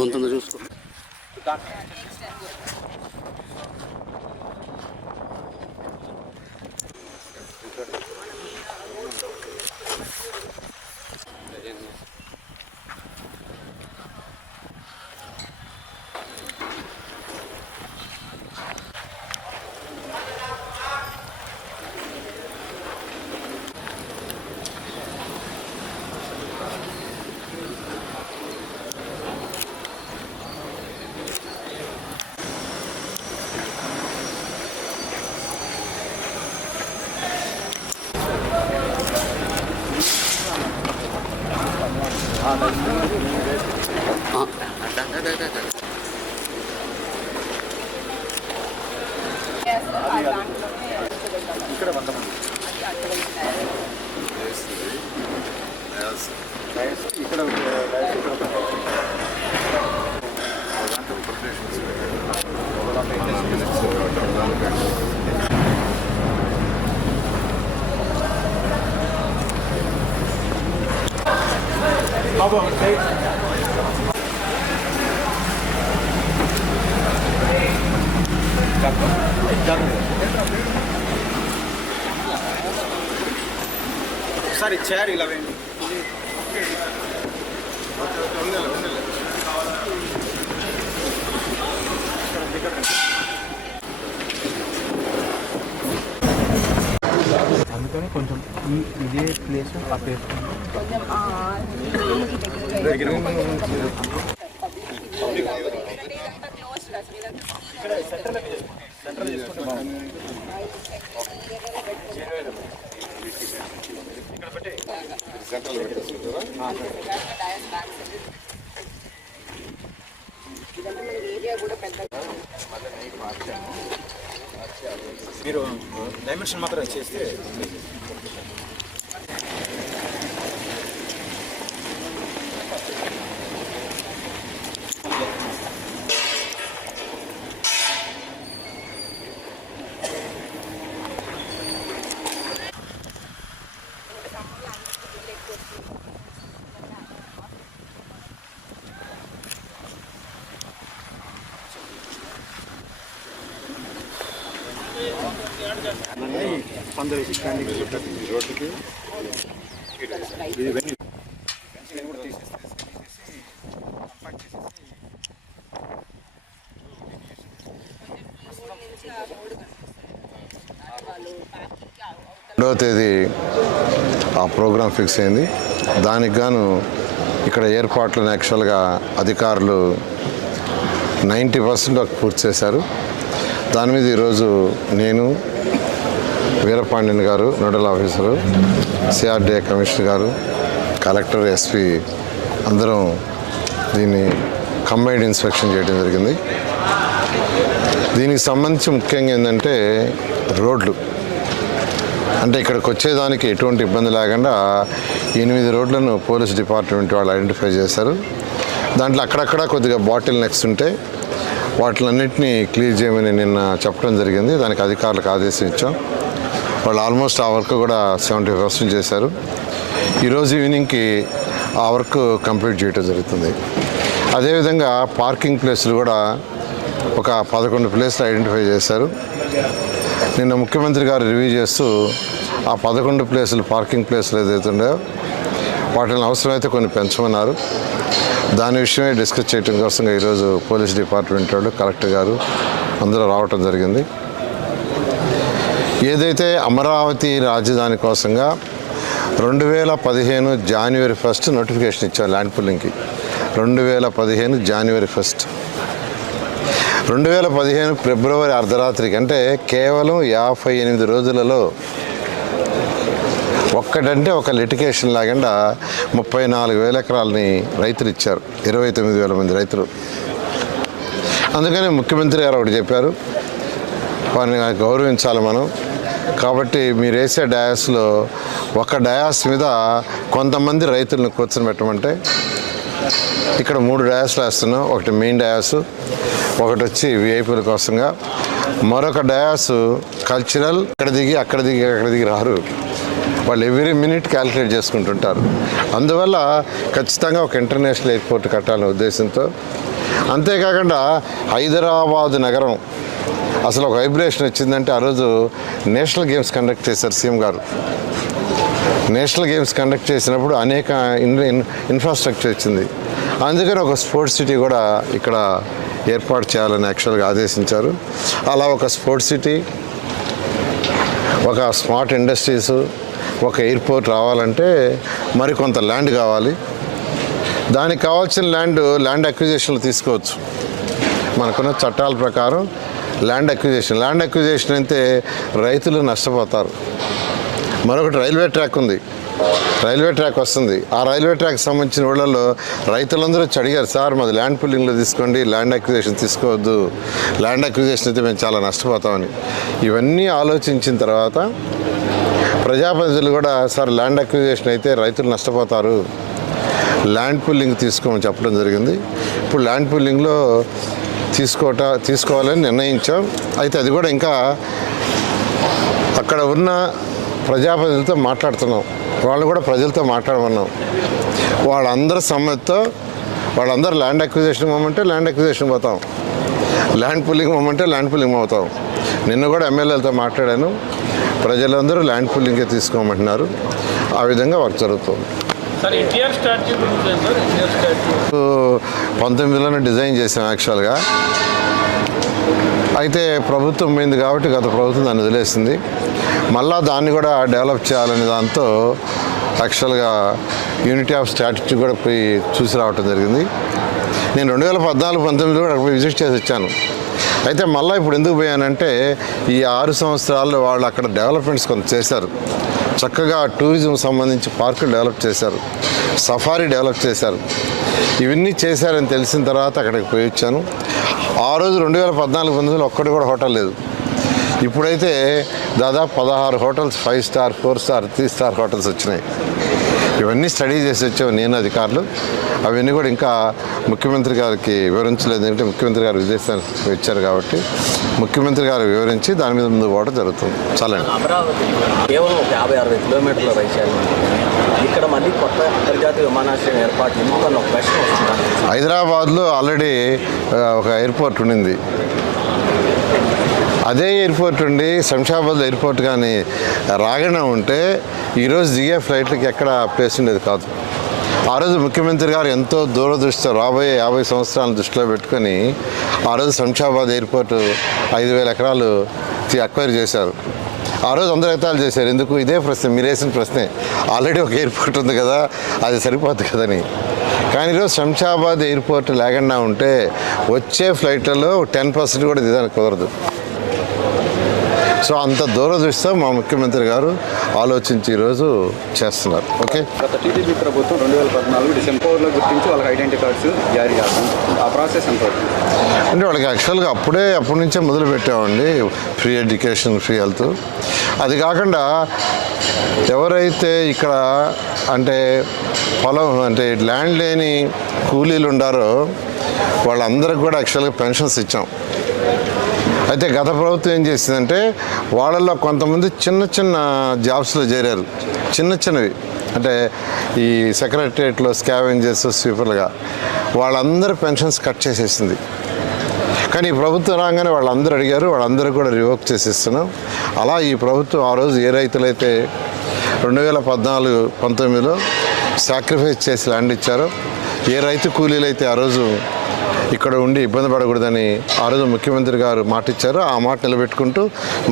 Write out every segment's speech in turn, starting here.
గొంతున్న చూసుకో. ఇక్కడ 100 మంది ఇక్కడ ఒకసారి ఇచ్చారు ఇలా వేయండి. అందుకని కొంచెం ఇదే ప్లేస్ మీరు డైమెన్షన్ మాత్రం చేస్తే పందరేసి స్టాండింగ్ రోడ్డుకి రెండవ తేదీ ఆ ప్రోగ్రాం ఫిక్స్ అయింది. దానికి గాను ఇక్కడ ఏర్పాట్లను యాక్చువల్గా అధికారులు 90% పూర్తి చేశారు. దాని మీద ఈరోజు నేను, వీరపాండ్యన్ గారు నోడల్ ఆఫీసరు, సిఆర్డీఏ కమిషనర్ గారు, కలెక్టర్, ఎస్పీ అందరం దీన్ని కంబైన్డ్ ఇన్స్పెక్షన్ చేయడం జరిగింది. దీనికి సంబంధించి ముఖ్యంగా ఏంటంటే రోడ్లు, అంటే ఇక్కడికి వచ్చేదానికి ఎటువంటి ఇబ్బంది లేకుండా 8 రోడ్లను పోలీస్ డిపార్ట్మెంట్ వాళ్ళు ఐడెంటిఫై చేశారు. దాంట్లో అక్కడక్కడ కొద్దిగా బాటిల్ నెక్స్ ఉంటే వాటిలన్నింటినీ క్లియర్ చేయమని నిన్న చెప్పడం జరిగింది. దానికి అధికారులకు ఆదేశం ఇచ్చాం. వాళ్ళు ఆల్మోస్ట్ ఆ వర్క్ కూడా 70% చేశారు. ఈరోజు ఈవినింగ్కి ఆ వర్క్ కంప్లీట్ చేయడం జరుగుతుంది. అదేవిధంగా పార్కింగ్ ప్లేసులు కూడా ఒక 11 ప్లేస్లు ఐడెంటిఫై చేశారు. నిన్న ముఖ్యమంత్రి గారు రివ్యూ చేస్తూ ఆ 11 ప్లేసులు పార్కింగ్ ప్లేసులు ఏదైతే ఉన్నాయో వాటిని అవసరమైతే కొన్ని పెంచమన్నారు. దాని విషయమే డిస్కస్ చేయడం కోసం ఈరోజు పోలీస్ డిపార్ట్మెంట్ వాళ్ళు, కలెక్టర్ గారు అందరూ రావటం జరిగింది. ఏదైతే అమరావతి రాజధాని కోసంగా 2015 జనవరి 1 నోటిఫికేషన్ ఇచ్చారు ల్యాండ్ పుల్లింగ్కి. 2015 జనవరి 1, 2015 ఫిబ్రవరి అర్ధరాత్రికి, అంటే కేవలం 58 రోజులలో ఒక్కటంటే ఒక లిటికేషన్ లేకుండా 34,000 ఎకరాలని రైతులు ఇచ్చారు. 29,000 మంది రైతులు. అందుకని ముఖ్యమంత్రి గారు ఒకటి చెప్పారు, వారిని గౌరవించాలి మనం. కాబట్టి మీరు వేసే డయాస్లో ఒక డయాస్ మీద కొంతమంది రైతులను కూర్చొని పెట్టమంటే ఇక్కడ 3 డయాస్లు వేస్తున్నాం. ఒకటి మెయిన్ డయాసు, ఒకటి వచ్చి విఐపీల కోసంగా, మరొక డయాసు కల్చరల్. ఇక్కడ దిగి అక్కడ దిగి రారు. వాళ్ళు ఎవ్రీ మినిట్ క్యాలిక్యులేట్ చేసుకుంటుంటారు. అందువల్ల ఖచ్చితంగా ఒక ఇంటర్నేషనల్ ఎయిర్పోర్ట్ కట్టాలనే ఉద్దేశంతో, అంతేకాకుండా హైదరాబాద్ నగరం అసలు ఒక వైబ్రేషన్ వచ్చిందంటే ఆ రోజు నేషనల్ గేమ్స్ కండక్ట్ చేశారు సీఎం గారు. నేషనల్ గేమ్స్ కండక్ట్ చేసినప్పుడు అనేక ఇన్ఫ్రాస్ట్రక్చర్ వచ్చింది. అందుకని ఒక స్పోర్ట్స్ సిటీ కూడా ఇక్కడ ఏర్పాటు చేయాలని యాక్చువల్గా ఆదేశించారు. అలా ఒక స్పోర్ట్స్ సిటీ, ఒక స్మార్ట్ ఇండస్ట్రీస్, ఒక ఎయిర్పోర్ట్ రావాలంటే మరికొంత ల్యాండ్ కావాలి. దానికి కావాల్సిన ల్యాండ్ అక్విజిషన్లు తీసుకోవచ్చు. మనకున్న చట్టాల ప్రకారం ల్యాండ్ అక్విజిషన్ అయితే రైతులు నష్టపోతారు. మరొకటి రైల్వే ట్రాక్ ఉంది, రైల్వే ట్రాక్ వస్తుంది. ఆ రైల్వే ట్రాక్ సంబంధించిన వాళ్ళలో రైతులందరూ వచ్చి అడిగారు, సార్ మాది ల్యాండ్ పుల్లింగ్లో తీసుకోండి, ల్యాండ్ అక్విజిషన్ తీసుకోవద్దు, ల్యాండ్ అక్విజిషన్ అయితే మేము చాలా నష్టపోతామని. ఇవన్నీ ఆలోచించిన తర్వాత ప్రజాప్రతినిధులు కూడా, సార్ ల్యాండ్ అక్విజిషన్ అయితే రైతులు నష్టపోతారు, ల్యాండ్ పుల్లింగ్ తీసుకోమని చెప్పడం జరిగింది. ఇప్పుడు ల్యాండ్ పుల్లింగ్లో తీసుకోవాలని నిర్ణయించాం. అయితే అది కూడా ఇంకా అక్కడ ఉన్న ప్రజాప్రతినిధులతో మాట్లాడుతున్నాం, వాళ్ళు కూడా ప్రజలతో మాట్లాడమన్నాం. వాళ్ళందరి సమ్మతితో వాళ్ళందరూ ల్యాండ్ అక్విజిషన్ ఇవ్వమంటే ల్యాండ్ అక్విజిషన్ పోతాం, ల్యాండ్ పుల్లింగ్ ఇవ్వమంటే ల్యాండ్ పుల్లింగ్ అవుతాం. నిన్న కూడా ఎమ్మెల్యేలతో మాట్లాడాను, ప్రజలందరూ ల్యాండ్ పుల్లింగే తీసుకోమంటున్నారు. ఆ విధంగా వర్క్ జరుగుతుంది. 19లోనే డిజైన్ చేసాం యాక్చువల్గా. అయితే ప్రభుత్వం పోయింది కాబట్టి గత ప్రభుత్వం దాన్ని వదిలేసింది. మళ్ళా దాన్ని కూడా డెవలప్ చేయాలనే దాంతో యాక్చువల్గా యూనిటీ ఆఫ్ స్ట్రాటజీ కూడా పోయి చూసి రావటం జరిగింది. నేను 2014-19 కూడా అక్కడ విజిట్ చేసి వచ్చాను. అయితే మళ్ళీ ఇప్పుడు ఎందుకు పోయానంటే ఈ 6 సంవత్సరాల్లో వాళ్ళు అక్కడ డెవలప్మెంట్స్ కొంత చేశారు. చక్కగా టూరిజం సంబంధించి పార్కులు డెవలప్ చేశారు, సఫారీ డెవలప్ చేశారు. ఇవన్నీ చేశారని తెలిసిన తర్వాత అక్కడికి పోయి వచ్చాను. ఆ రోజు 2014-19 ఒక్కటి కూడా హోటల్ లేదు. ఇప్పుడైతే దాదాపు 16 hotels, 5 star, 4 star, 3 star hotels వచ్చినాయి. ఇవన్నీ స్టడీ చేసి వచ్చాము నేను, అధికారులు. అవన్నీ కూడా ఇంకా ముఖ్యమంత్రి గారికి వివరించలేదు, ఎందుకంటే ముఖ్యమంత్రి గారు విదేశానికి వచ్చారు కాబట్టి ముఖ్యమంత్రి గారు వివరించి దాని మీద ముందు పోవడం జరుగుతుంది. చాలండి. అమరావతి కేవలం 50-60 కిలోమీటర్ల వైశాల్యం, ఇక్కడ మళ్ళీ కొత్త అంతర్జాతీయ విమానాశ్రయం ఏర్పాటు ఎందుకని ఒక ప్రశ్న వస్తుంది. హైదరాబాద్లో ఆల్రెడీ ఒక ఎయిర్పోర్ట్ ఉండింది. అదే ఎయిర్పోర్ట్ ఉండి శంషాబాద్ ఎయిర్పోర్ట్ కానీ రాగానే ఉంటే ఈరోజు దిగే ఫ్లైట్లకి ఎక్కడ ప్లేస్ ఉండేది కాదు. ఆ రోజు ముఖ్యమంత్రి గారు ఎంతో దూరదృష్టితో రాబోయే 50 సంవత్సరాలను దృష్టిలో పెట్టుకొని ఆ రోజు శంషాబాద్ ఎయిర్పోర్టు 5,000 ఎకరాలు అక్వైర్ చేశారు. ఆ రోజు అందరూ ఎగతాళి చేశారు. ఎందుకు? ఇదే ప్రశ్న, మీరు వేసిన ప్రశ్నే. ఆల్రెడీ ఒక ఎయిర్పోర్ట్ ఉంది కదా, అది సరిపోతుంది కదని. కానీ ఈరోజు శంషాబాద్ ఎయిర్పోర్ట్ లేకుండా ఉంటే వచ్చే ఫ్లైట్లలో 10% కూడా దిగడానికి కుదరదు. సో అంత దూరదృష్టితో మా ముఖ్యమంత్రి గారు ఆలోచించి ఈరోజు చేస్తున్నారు. ఓకే, గత టీడీపీ ప్రభుత్వం 2014 డిసెంబర్లో గుర్తించి వాళ్ళకి ఐడెంటిటీ కార్డ్స్ జారీ చేస్తాం. ఆ ప్రాసెస్ ఎంత అంటే వాళ్ళకి యాక్చువల్గా అప్పటి నుంచే మొదలు పెట్టామండి, ఫ్రీ ఎడ్యుకేషన్, ఫ్రీ హెల్త్. అది కాకుండా ఎవరైతే ఇక్కడ అంటే పొలం అంటే ల్యాండ్ లేని కూలీలు ఉండారో వాళ్ళందరికి కూడా యాక్చువల్గా పెన్షన్స్ ఇచ్చాం. అయితే గత ప్రభుత్వం ఏం చేసిందంటే వాళ్ళల్లో కొంతమంది చిన్న జాబ్స్లో చేరారు, చిన్నవి. అంటే ఈ సెక్రటరియట్లో స్కావెంజర్స్, స్వీపర్లుగా వాళ్ళందరూ పెన్షన్స్ కట్ చేసేసింది. కానీ ఈ ప్రభుత్వం రాగానే వాళ్ళందరూ అడిగారు, వాళ్ళందరూ కూడా రివోక్ చేసేస్తున్నాం. అలా ఈ ప్రభుత్వం ఆ రోజు ఏ రైతులైతే 2014-19లో సాక్రిఫైస్ చేసి ల్యాండ్ ఇచ్చారో, ఏ రైతు కూలీలు అయితే ఆ రోజు ఇక్కడ ఉండి ఇబ్బంది పడకూడదని ఆ రోజు ముఖ్యమంత్రి గారు మాట ఇచ్చారు, ఆ మాట నిలబెట్టుకుంటూ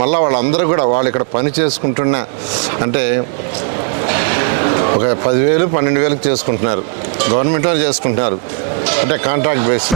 మళ్ళీ వాళ్ళందరూ కూడా వాళ్ళు ఇక్కడ పని చేసుకుంటున్న అంటే ఒక 10,000-12,000 చేసుకుంటున్నారు, గవర్నమెంట్ వాళ్ళు చేసుకుంటున్నారు, అంటే కాంట్రాక్ట్ బేస్.